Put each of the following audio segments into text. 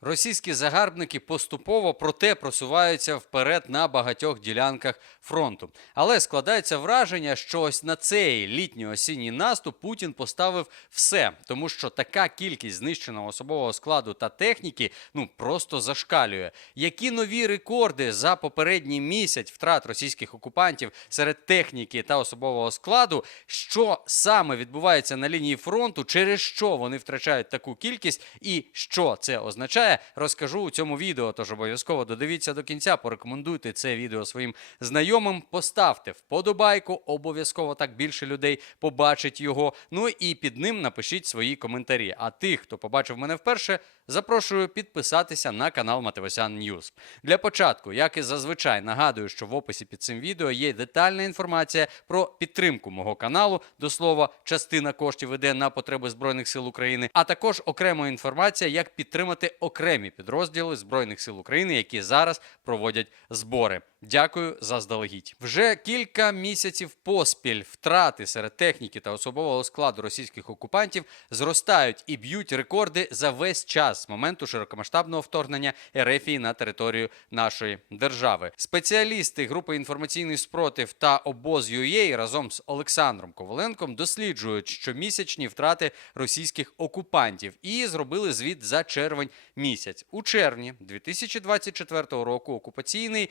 Російські загарбники поступово проте просуваються вперед на багатьох ділянках фронту. Але складається враження, що ось на цей літньо-осінній наступ Путін поставив все, тому що така кількість знищеного особового складу та техніки ну просто зашкалює. Які нові рекорди за попередній місяць втрат російських окупантів серед техніки та особового складу, що саме відбувається на лінії фронту, через що вони втрачають таку кількість, і що це означає, розкажу у цьому відео. Тож обов'язково додивіться до кінця, порекомендуйте це відео своїм знайомим. Поставте вподобайку, обов'язково так більше людей побачить його. Ну і під ним напишіть свої коментарі. А тих, хто побачив мене вперше, запрошую підписатися на канал Матевосян Ньюз. Для початку, як і зазвичай, нагадую, що в описі під цим відео є детальна інформація про підтримку мого каналу. До слова, частина коштів іде на потреби Збройних сил України, а також окрема інформація, як підтримати окремі підрозділи Збройних сил України, які зараз проводять збори. Дякую заздалегідь. Вже кілька місяців поспіль втрати серед техніки та особового складу російських окупантів зростають і б'ють рекорди за весь час з моменту широкомасштабного вторгнення Ерефії на територію нашої держави. Спеціалісти групи інформаційний спротив та обоз UA разом з Олександром Коваленком досліджують щомісячні втрати російських окупантів і зробили звіт за червень місяць. У червні 2024 року окупаційний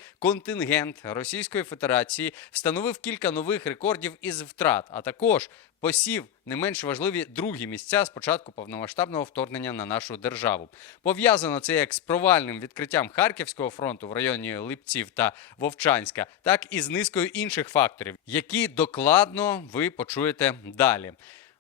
контингент Російської Федерації встановив кілька нових рекордів із втрат, а також посів не менш важливі другі місця з початку повномасштабного вторгнення на нашу державу. Пов'язано це як з провальним відкриттям Харківського фронту в районі Липців та Вовчанська, так і з низкою інших факторів, які докладно ви почуєте далі.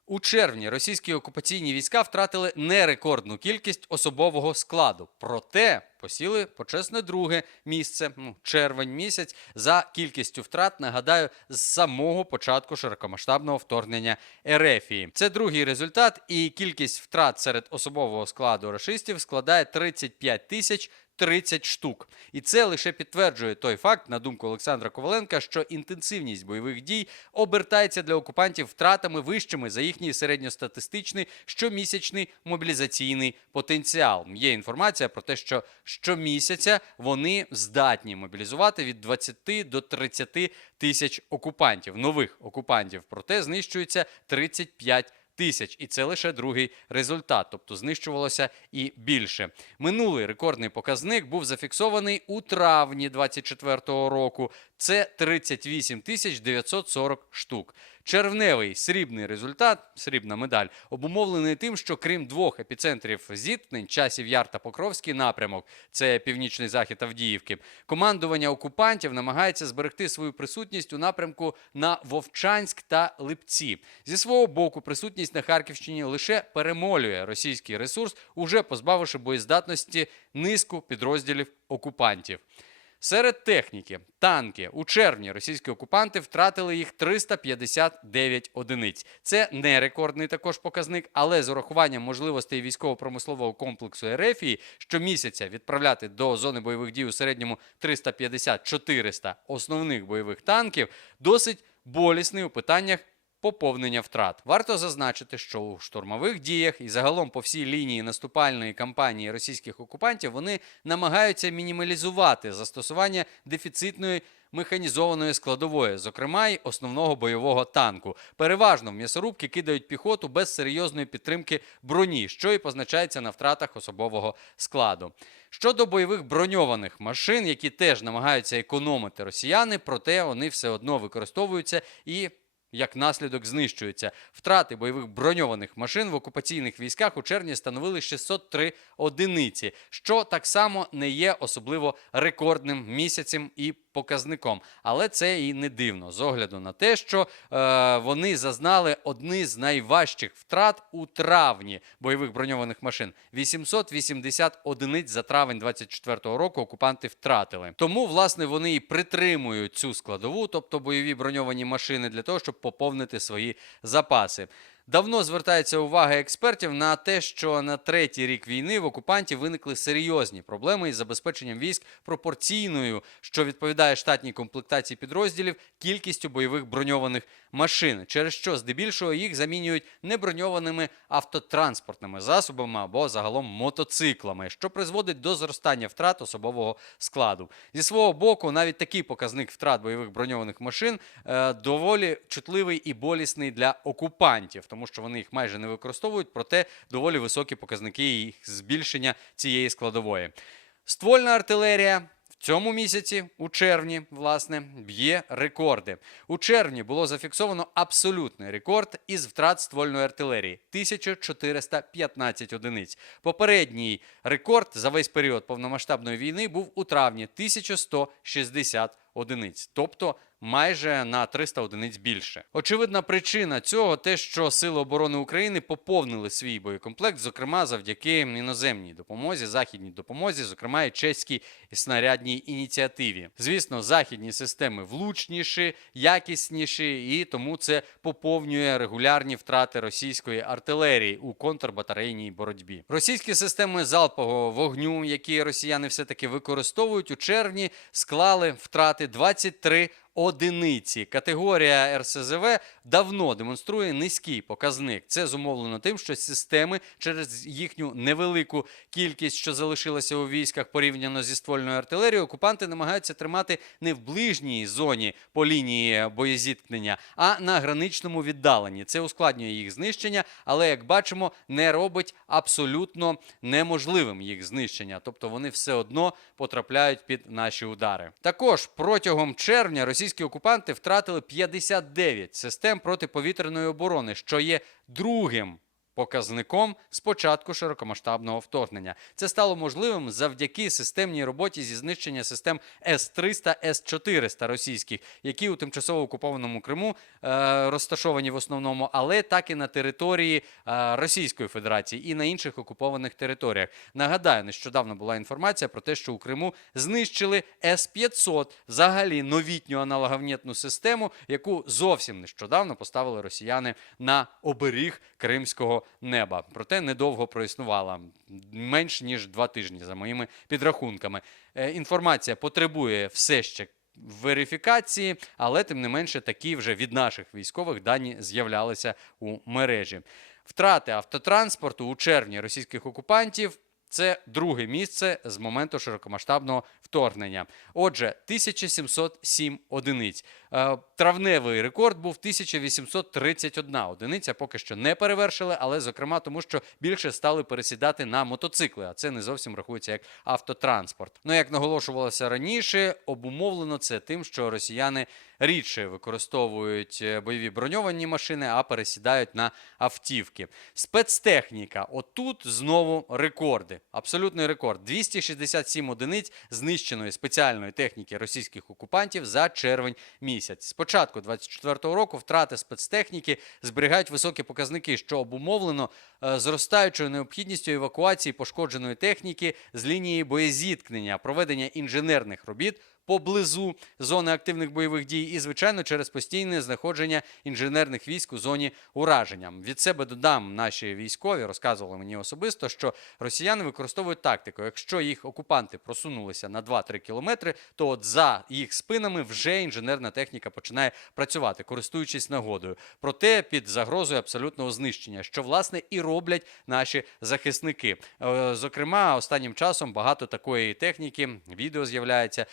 У червні російські окупаційні війська втратили нерекордну кількість особового складу, проте посіли почесне друге місце, ну, червень місяць, за кількістю втрат, нагадаю, з самого початку широкомасштабного вторгнення Ерефії. Це другий результат, і кількість втрат серед особового складу рашистів складає 35 тисяч 30 штук. І це лише підтверджує той факт, на думку Олександра Коваленка, що інтенсивність бойових дій обертається для окупантів втратами вищими за їхній середньостатистичний щомісячний мобілізаційний потенціал. Є інформація про те, що щомісяця вони здатні мобілізувати від 20 до 30 тисяч окупантів, нових окупантів. Проте знищується 35 тисяч, і це лише другий результат, тобто знищувалося і більше. Минулий рекордний показник був зафіксований у травні 24-го року. Це 38 тисяч 940 штук. Червневий срібний результат, срібна медаль, обумовлений тим, що крім двох епіцентрів зіткнень, часів Яр та Покровський напрямок, це північний захід Авдіївки, командування окупантів намагається зберегти свою присутність у напрямку на Вовчанськ та Липці. Зі свого боку, присутність на Харківщині лише перемолює російський ресурс, уже позбавивши боєздатності низку підрозділів окупантів. Серед техніки танки у червні російські окупанти втратили їх 359 одиниць. Це не рекордний також показник, але з урахуванням можливостей військово-промислового комплексу Ерефії щомісяця відправляти до зони бойових дій у середньому 350-400 основних бойових танків досить болісний у питаннях поповнення втрат. Варто зазначити, що у штурмових діях і загалом по всій лінії наступальної кампанії російських окупантів вони намагаються мінімалізувати застосування дефіцитної. Механізованої складової, зокрема й основного бойового танку. Переважно в м'ясорубки кидають піхоту без серйозної підтримки броні, що і позначається на втратах особового складу. Щодо бойових броньованих машин, які теж намагаються економити росіяни, проте вони все одно використовуються і як наслідок знищуються. Втрати бойових броньованих машин в окупаційних військах у червні становили 603 одиниці, що так само не є особливо рекордним місяцем і показником. Але це і не дивно з огляду на те, що е, вони зазнали одні з найважчих втрат у травні бойових броньованих машин. 880 одиниць за травень 24-го року окупанти втратили. Тому, власне, вони і притримують цю складову, тобто бойові броньовані машини, для того, щоб поповнити свої запаси. Давно звертається увага експертів на те, що на третій рік війни в окупантів виникли серйозні проблеми із забезпеченням військ пропорційною, що відповідає штатній комплектації підрозділів, кількістю бойових броньованих машин, через що здебільшого їх замінюють неброньованими автотранспортними засобами або загалом мотоциклами, що призводить до зростання втрат особового складу. Зі свого боку, навіть такий показник втрат бойових броньованих машин е, доволі чутливий і болісний для окупантів, тому що вони їх майже не використовують, проте доволі високі показники їх збільшення цієї складової. Ствольна артилерія. В цьому місяці, у червні, власне, б'є рекорди. У червні було зафіксовано абсолютний рекорд із втрат ствольної артилерії 1415 одиниць. Попередній рекорд за весь період повномасштабної війни був у травні 1160 одиниць, тобто майже на 300 одиниць більше. Очевидна причина цього те, що Сили оборони України поповнили свій боєкомплект, зокрема завдяки іноземній допомозі, західній допомозі, зокрема і чеській снарядній ініціативі. Звісно, західні системи влучніші, якісніші, і тому це поповнює регулярні втрати російської артилерії у контрбатарейній боротьбі. Російські системи залпового вогню, які росіяни все таки використовують у червні, склали втрати 23 одиниці. Категорія РСЗВ давно демонструє низький показник. Це зумовлено тим, що системи через їхню невелику кількість, що залишилася у військах порівняно зі ствольною артилерією, окупанти намагаються тримати не в ближній зоні по лінії боєзіткнення, а на граничному віддаленні. Це ускладнює їх знищення, але як бачимо, не робить абсолютно неможливим їх знищення. Тобто вони все одно потрапляють під наші удари. Також протягом червня російські окупанти втратили 59 систем протиповітряної оборони, що є другим. Показником з початку широкомасштабного вторгнення це стало можливим завдяки системній роботі зі знищення систем С-300, С-400 російських, які у тимчасово окупованому Криму е, розташовані в основному, але так і на території е, Російської Федерації і на інших окупованих територіях. Нагадаю, нещодавно була інформація про те, що у Криму знищили С-500, взагалі новітню аналоговнітну систему, яку зовсім нещодавно поставили росіяни на оберіг кримського неба. Проте недовго проіснувала менш ніж два тижні за моїми підрахунками. Е, Інформація потребує все ще верифікації, але тим не менше такі вже від наших військових дані з'являлися у мережі. Втрати автотранспорту у червні російських окупантів. Це друге місце з моменту широкомасштабного вторгнення. Отже, 1707 одиниць. Е, Травневий рекорд був 1831 одиниця. Поки що не перевершили, але зокрема тому, що більше стали пересідати на мотоцикли, а це не зовсім рахується як автотранспорт. Ну як наголошувалося раніше, обумовлено це тим, що росіяни рідше використовують е, бойові броньовані машини, а пересідають на автівки. Спецтехніка. Отут знову рекорди. Абсолютний рекорд. 267 одиниць знищеної спеціальної техніки російських окупантів за червень місяць. З початку 24-го року втрати спецтехніки зберігають високі показники, що обумовлено е, зростаючою необхідністю евакуації пошкодженої техніки з лінії боєзіткнення, проведення інженерних робіт поблизу зони активних бойових дій, і, звичайно, через постійне знаходження інженерних військ у зоні ураження. Від себе додам наші військові розказували мені особисто, що росіяни використовують тактику. Якщо їх окупанти просунулися на 2-3 кілометри, то от за їх спинами вже інженерна техніка починає працювати, користуючись нагодою. Проте під загрозою абсолютного знищення, що власне і роблять наші захисники. Е, Зокрема, останнім часом багато такої техніки, відео з'являється,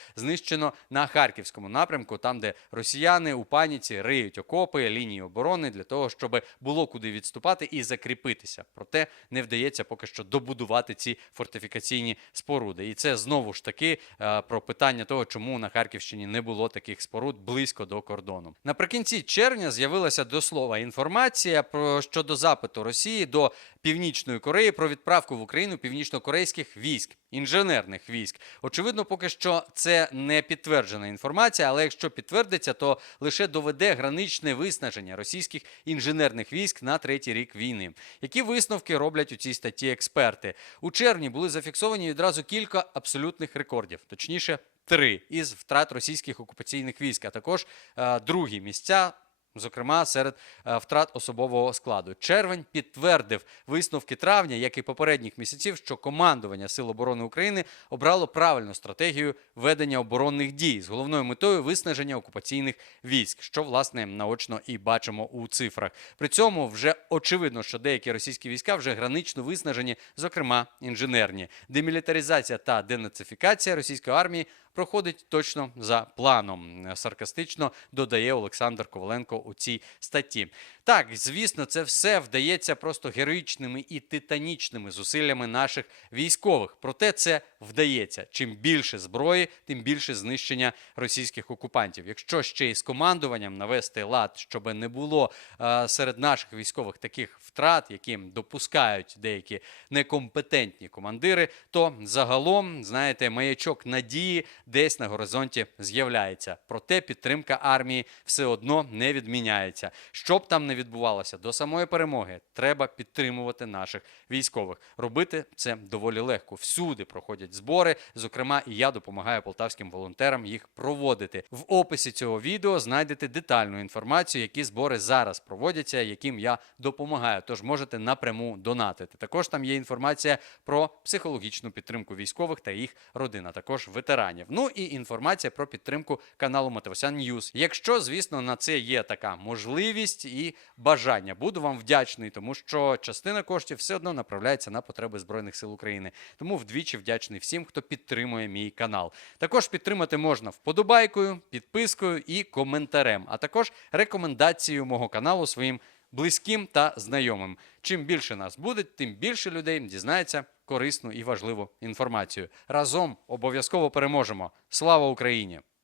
знищено на харківському напрямку, там де росіяни у паніці риють окопи, лінії оборони для того, щоб було куди відступати і закріпитися. Проте не вдається поки що добудувати ці фортифікаційні споруди. І це знову ж таки е, про питання того, чому на Харківщині не було таких споруд близько до кордону. Наприкінці червня з'явилася до слова інформація про щодо запиту Росії до Північної Кореї про відправку в Україну північнокорейських військ, інженерних військ. Очевидно, поки що це не підтверджена інформація, але якщо підтвердиться, то лише доведе граничне виснаження російських інженерних військ на третій рік війни. Які висновки роблять у цій статті експерти? У червні були зафіксовані відразу кілька абсолютних рекордів, точніше. Три із втрат російських окупаційних військ, а також е, другі місця Зокрема, серед е, втрат особового складу. Червень підтвердив висновки травня, як і попередніх місяців, що командування Сил оборони України обрало правильну стратегію ведення оборонних дій з головною метою виснаження окупаційних військ, що власне наочно і бачимо у цифрах. При цьому вже очевидно, що деякі російські війська вже гранично виснажені, зокрема інженерні. Демілітаризація та денацифікація російської армії проходить точно за планом. Саркастично додає Олександр Коваленко у цій статті. Так, звісно, це все вдається просто героїчними і титанічними зусиллями наших військових. Проте це вдається. Чим більше зброї, тим більше знищення російських окупантів. Якщо ще й з командуванням навести лад, щоб не було е, серед наших військових таких втрат, які допускають деякі некомпетентні командири, то загалом, знаєте, маячок надії десь на горизонті з'являється. Проте підтримка армії все одно не відміняється. Що б там не відбувалося до самої перемоги, треба підтримувати наших військових. Робити це доволі легко. Всюди проходять збори. Зокрема, і я допомагаю полтавським волонтерам їх проводити. В описі цього відео знайдете детальну інформацію, які збори зараз проводяться, яким я допомагаю. Тож можете напряму донатити. Також там є інформація про психологічну підтримку військових та їх родин, також ветеранів. Ну і інформація про підтримку каналу Мотивасян Ньюз. Якщо, звісно, на це є така можливість і бажання, буду вам вдячний, тому що частина коштів все одно направляється на потреби Збройних сил України. Тому вдвічі вдячний всім, хто підтримує мій канал. Також підтримати можна вподобайкою, підпискою і коментарем, а також рекомендацією мого каналу своїм близьким та знайомим. Чим більше нас буде, тим більше людей дізнається корисну і важливу інформацію. Разом обов'язково переможемо. Слава Україні!